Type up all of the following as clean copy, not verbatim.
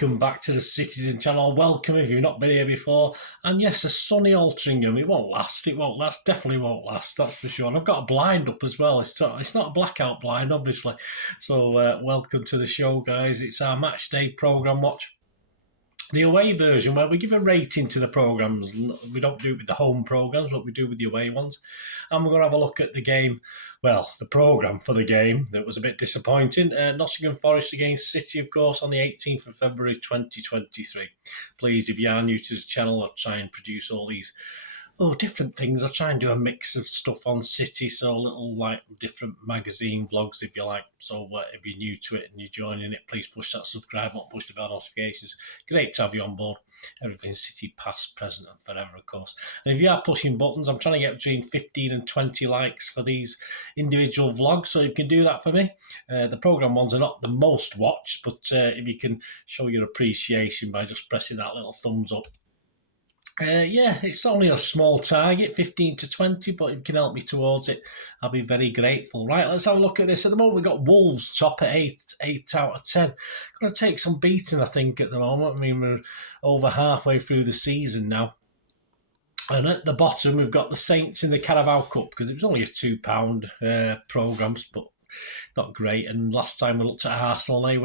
welcome back to the Citizen channel. Welcome if you've not been here before. And yes, a sunny Altrincham. It won't last. It won't last. Definitely won't last. That's for sure. And I've got a blind up as well. It's not a blackout blind, obviously. So welcome to the show, guys. It's our match day programme watch. The away version, where we give a rating to the programmes. We don't do it with the home programmes, but we do with the away ones. And we're going to have a look at the game, well, the programme for the game that was a bit disappointing. Nottingham Forest against City, of course, on the 18th of February 2023. Please, if you are new to the channel, I'll try and produce all these different things. I try and do a mix of stuff on City, so little like different magazine vlogs if you like. So if you're new to it and you're joining it, please push that subscribe button, push the bell notifications. Great to have you on board. Everything City, past, present and forever, of course. And if you are pushing buttons, I'm trying to get between 15 and 20 likes for these individual vlogs, so you can do that for me. The programme ones are not the most watched, but if you can show your appreciation by just pressing that little thumbs up. Yeah, it's only a small target, 15 to 20, but if you can help me towards it, I'll be very grateful. Right, let's have a look at this. At the moment, we've got Wolves top at 8 out of 10. Going to take some beating, I think, at the moment. I mean, we're over halfway through the season now. And at the bottom, we've got the Saints in the Carabao Cup, because it was only a £2 programme, but not great. And last time we looked at Arsenal, they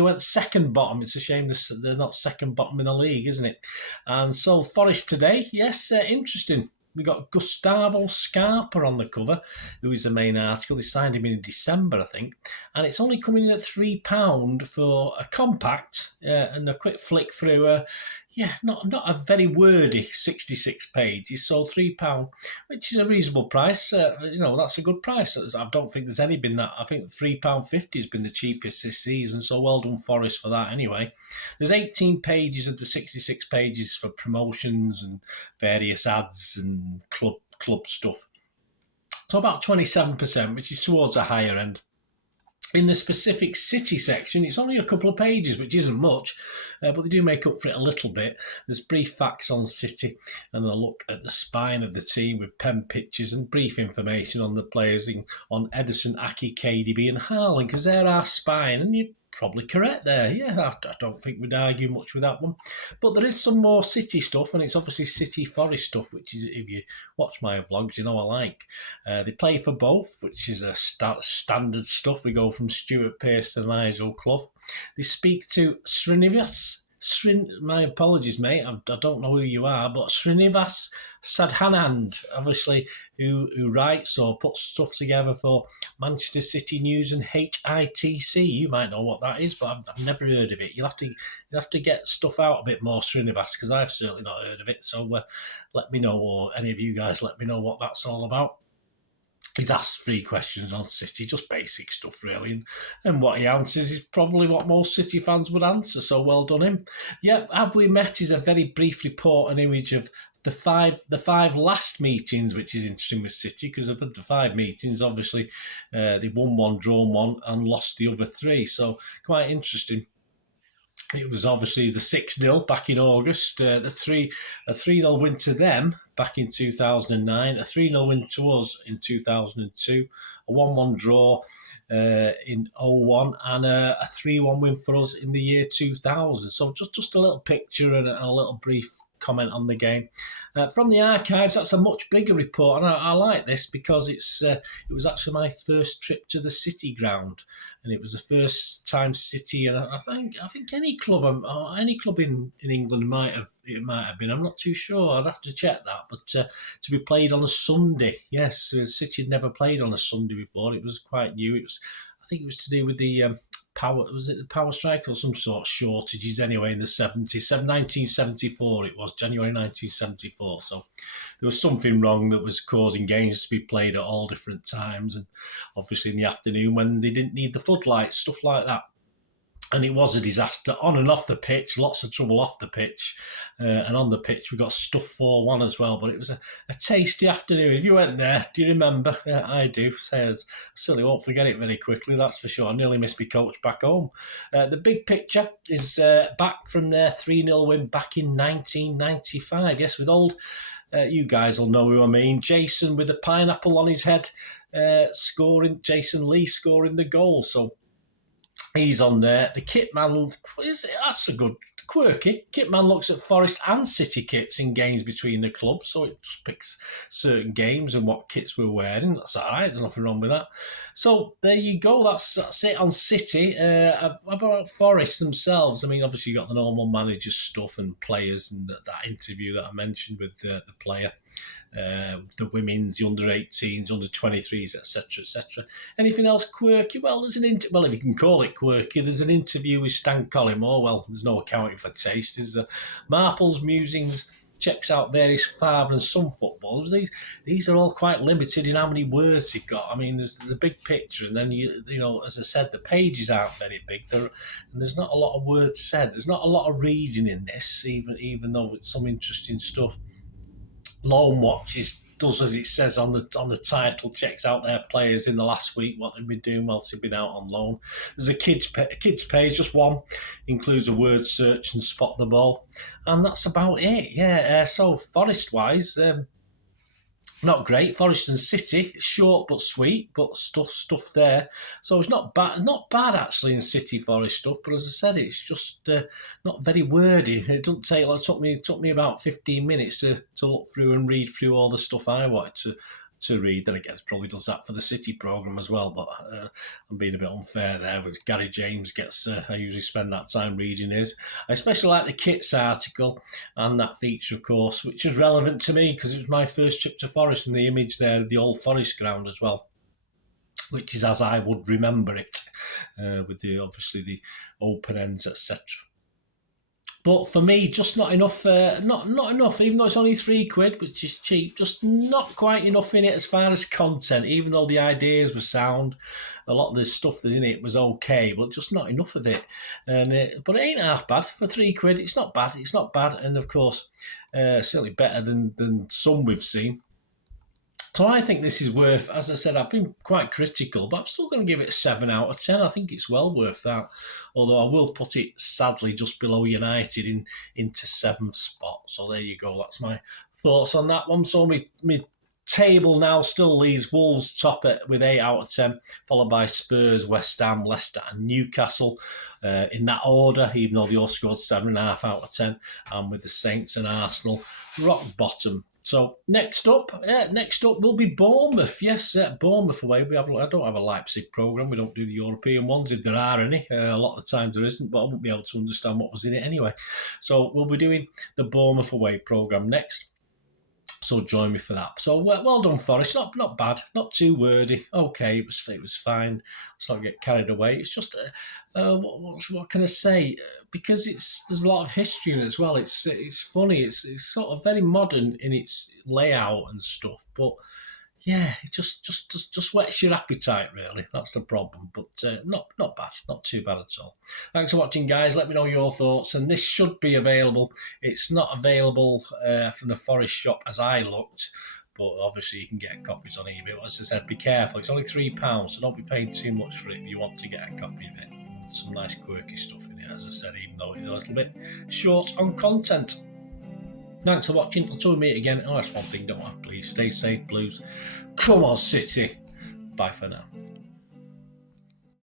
went second bottom. It's a shame they're not second bottom in the league, isn't it? And so Forest today, yes, interesting. We got Gustavo Scarpa on the cover, who is the main article. They signed him in December, I think. And it's only coming in at £3 for a compact and a quick flick through. Not a very wordy 66 pages, so £3, which is a reasonable price. That's a good price. I don't think there's any been that. I think £3.50 has been the cheapest this season, so well done Forest for that anyway. There's 18 pages of the 66 pages for promotions and various ads and club stuff. So about 27%, which is towards the higher end. In the specific City section, it's only a couple of pages, which isn't much, but they do make up for it a little bit. There's brief facts on City and a look at the spine of the team with pen pictures and brief information on the players on Ederson, Aki, KDB and Haaland, because they're our spine, and you're probably correct there. Yeah, I don't think we'd argue much with that one. But there is some more City stuff, and it's obviously City Forest stuff, which is, if you watch my vlogs, you know I like. They play for both, which is a standard stuff. We go from Stuart Pearce to Nigel Clough. They speak to Srinivas. My apologies, mate. I don't know who you are, but Srinivas Sadhanand, obviously, who writes or puts stuff together for Manchester City News and HITC. You might know what that is, but I've never heard of it. You'll have to get stuff out a bit more, Srinivas, because I've certainly not heard of it. So let me know, or any of you guys let me know what that's all about. He's asked 3 questions on City, just basic stuff really, and what he answers is probably what most City fans would answer, so well done him. Yeah, Have We Met is a very brief report and image of the five last meetings, which is interesting with City, because of the 5 meetings, obviously they won 1, drawn 1 and lost the other 3, so quite interesting. It was obviously the 6-0 back in August, a 3-0 win to them back in 2009, a 3-0 win to us in 2002, a 1-1 draw in 2001, and a 3-1 win for us in the year 2000. So just a little picture and a little brief comment on the game. From the archives, that's a much bigger report, and I like this because it was actually my first trip to the City ground, and it was the first time City, and I think any club in England might have been. I'm not too sure. I'd have to check that. But to be played on a Sunday, yes, City had never played on a Sunday before. It was quite new. I think it was to do with the the power strike or some sort of shortages anyway in the 70s. 1974 it was, January 1974. So there was something wrong that was causing games to be played at all different times, and obviously in the afternoon when they didn't need the floodlights, stuff like that. And it was a disaster on and off the pitch, lots of trouble off the pitch. And on the pitch, we got stuff 4-1 as well. But it was a tasty afternoon. If you went there, do you remember? Yeah, I do. I certainly won't forget it very quickly, that's for sure. I nearly missed my coach back home. The big picture is back from their 3-0 win back in 1995. Yes, with old, you guys will know who I mean, Jason with a pineapple on his head, Jason Lee scoring the goal. So He's on there. The kit man, that's a good quirky. Kit man looks at Forest and City kits in games between the clubs, so it just picks certain games and what kits we're wearing. That's all right. There's nothing wrong with that. So there you go. That's it on City. About Forest themselves, I mean, obviously you got the normal manager stuff and players and that interview that I mentioned with the player. The women's, the under-18s, under-23s, etc., etc. Anything else quirky? Well, there's well, if you can call it quirky, there's an interview with Stan Collymore. Well, there's no accounting for taste. There's Marple's musings checks out various father and son footballers. These are all quite limited in how many words you've got. I mean, there's the big picture, and then you know, as I said, the pages aren't very big. And there's not a lot of words said. There's not a lot of reading in this, even though it's some interesting stuff. Loan Watch does as it says on the title, checks out their players in the last week, what they've been doing whilst they've been out on loan. There's a kids page, just one, includes a word search and spot the ball, and that's about it. Yeah. So Forest wise, not great. Forest and City, short but sweet, but stuff there. So it's not bad actually in City Forest stuff. But as I said, it's just not very wordy. It doesn't take. It took me about 15 minutes to look through and read through all the stuff I wanted to read. Then again, it probably does that for the City programme as well. But I'm being a bit unfair there. With Gary James gets, I usually spend that time reading his. I especially like the kits article and that feature, of course, which is relevant to me because it was my first trip to Forest, and the image there of the old Forest ground as well, which is as I would remember it, with obviously the open ends, etc. But for me, just not enough. Not enough. Even though it's only £3, which is cheap, just not quite enough in it as far as content. Even though the ideas were sound, a lot of the stuff that's in it was okay, but just not enough of it. But it ain't half bad for £3. It's not bad. It's not bad, and of course, certainly better than some we've seen. So I think this is worth, as I said, I've been quite critical, but I'm still going to give it a 7 out of 10. I think it's well worth that. Although I will put it, sadly, just below United into 7th spot. So there you go. That's my thoughts on that one. So my table now still leaves Wolves top with 8 out of 10, followed by Spurs, West Ham, Leicester and Newcastle in that order, even though they all scored 7.5 out of 10. And with the Saints and Arsenal rock bottom. So next up will be Bournemouth. Yes, Bournemouth away. I don't have a Leipzig programme. We don't do the European ones if there are any. A lot of the times there isn't, but I won't be able to understand what was in it anyway. So we'll be doing the Bournemouth away programme next. So join me for that. So well done, Forest. Not bad. Not too wordy. Okay, it was fine. Let's not get carried away. It's just what can I say? Because there's a lot of history in it as well. It's funny. It's sort of very modern in its layout and stuff. But yeah, it just whets your appetite, really. That's the problem. But not bad. Not too bad at all. Thanks for watching, guys. Let me know your thoughts. And this should be available. It's not available from the Forest shop as I looked. But obviously you can get copies on eBay. As I said, be careful. It's only £3, so don't be paying too much for it if you want to get a copy of it. Some nice quirky stuff in it, as I said, even though it's a little bit short on content. Thanks for watching. Until we meet again. Oh, that's one thing, don't I? Please stay safe, Blues. Come on, City. Bye for now.